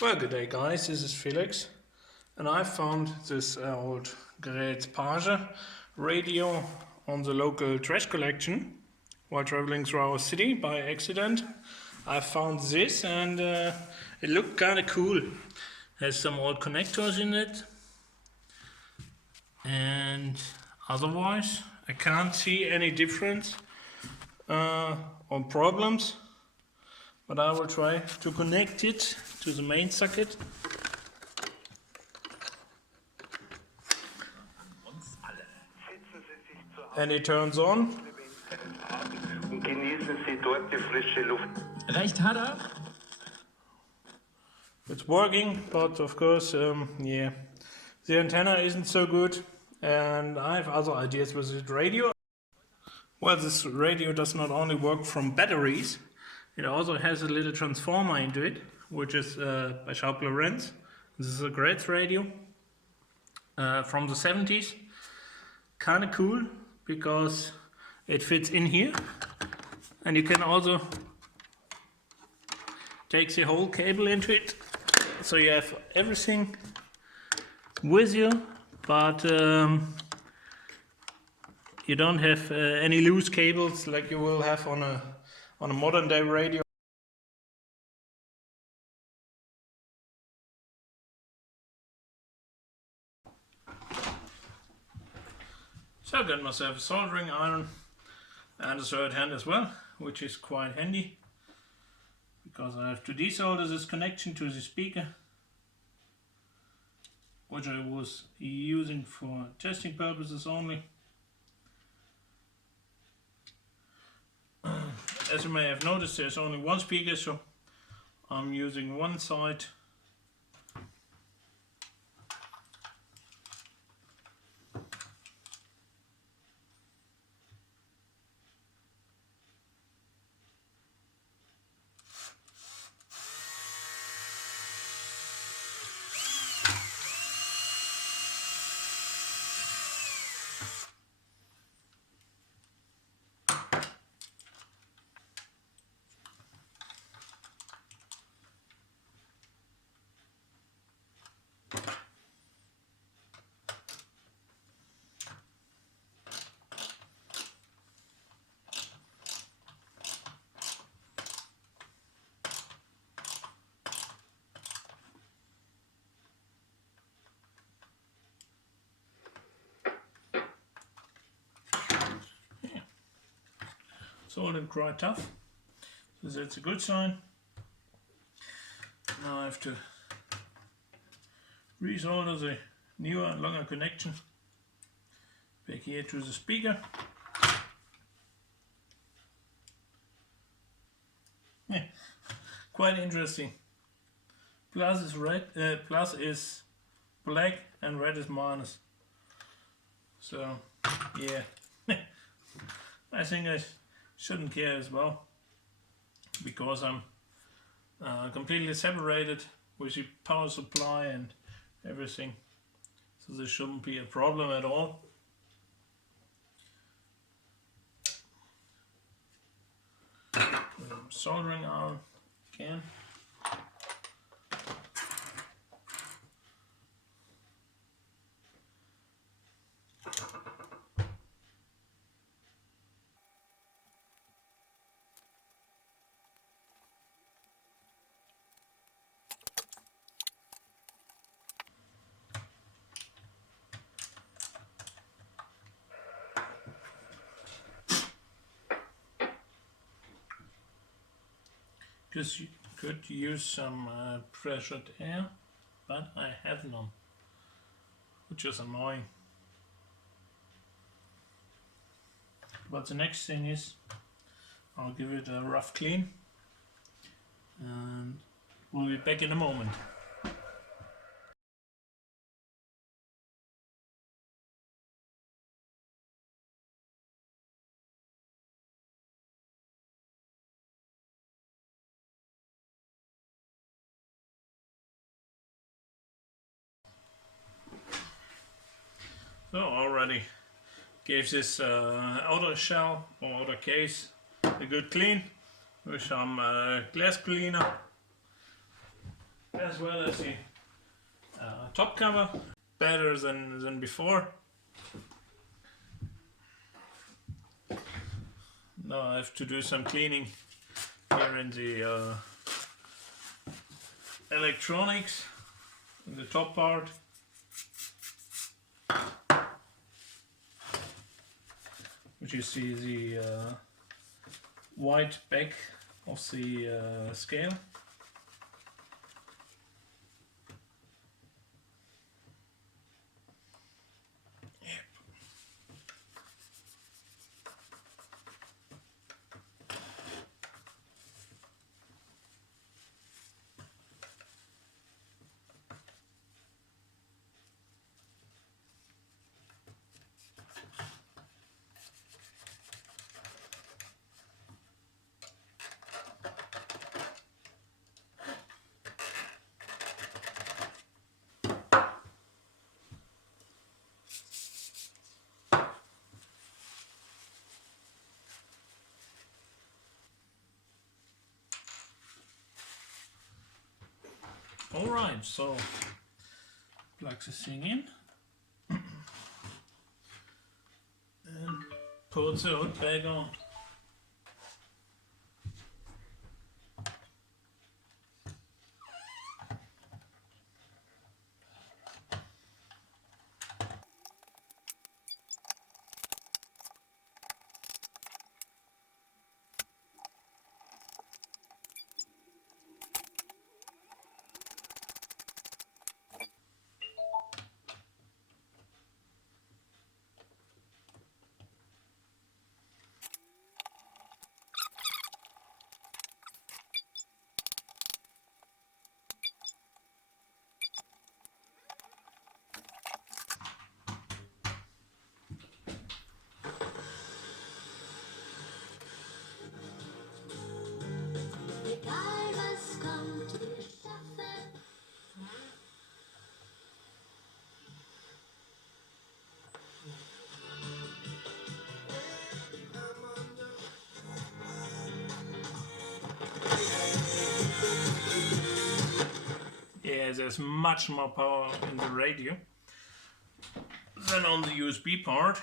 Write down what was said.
Well, good day guys, this is Felix and I found this old Graetz Bluetooth radio on the local trash collection while traveling through our city by accident. I found this and it looked kinda cool. Has some old connectors in it and otherwise I can't see any difference or problems. But I will try to connect it to the main socket. And it turns on. Recht hat er. It's working, but of course, yeah, the antenna isn't so good. And I have other ideas with this radio. Well, this radio does not only work from batteries, it also has a little transformer into it, which is by Lorenz. This is a Graetz radio from the 70s. Kinda cool because it fits in here, and you can also take the whole cable into it, so you have everything with you, but you don't have any loose cables like you will have on a modern day radio. So I got myself a soldering iron and a third hand as well, which is quite handy because I have to desolder this connection to the speaker, which I was using for testing purposes only. As you may have noticed, there's only one speaker, so I'm using one side. Soldered quite tough, so that's a good sign. Now I have to resolder the newer and longer connection back here to the speaker. Yeah, quite interesting. Plus is red, plus is black, and red is minus. So yeah, I think I shouldn't care as well, because I'm completely separated with the power supply and everything, so this shouldn't be a problem at all. Soldering iron again. Because you could use some pressured air, but I have none, which is annoying. But the next thing is, I'll give it a rough clean, and we'll be back in a moment. So already gave this outer shell or outer case a good clean with some glass cleaner, as well as the top cover, better than before. Now I have to do some cleaning here in the electronics, in the top part. Which you see the white back of the scale. Alright, so plug this thing in and put the hood back on. Yeah, there's much more power in the radio than on the USB part.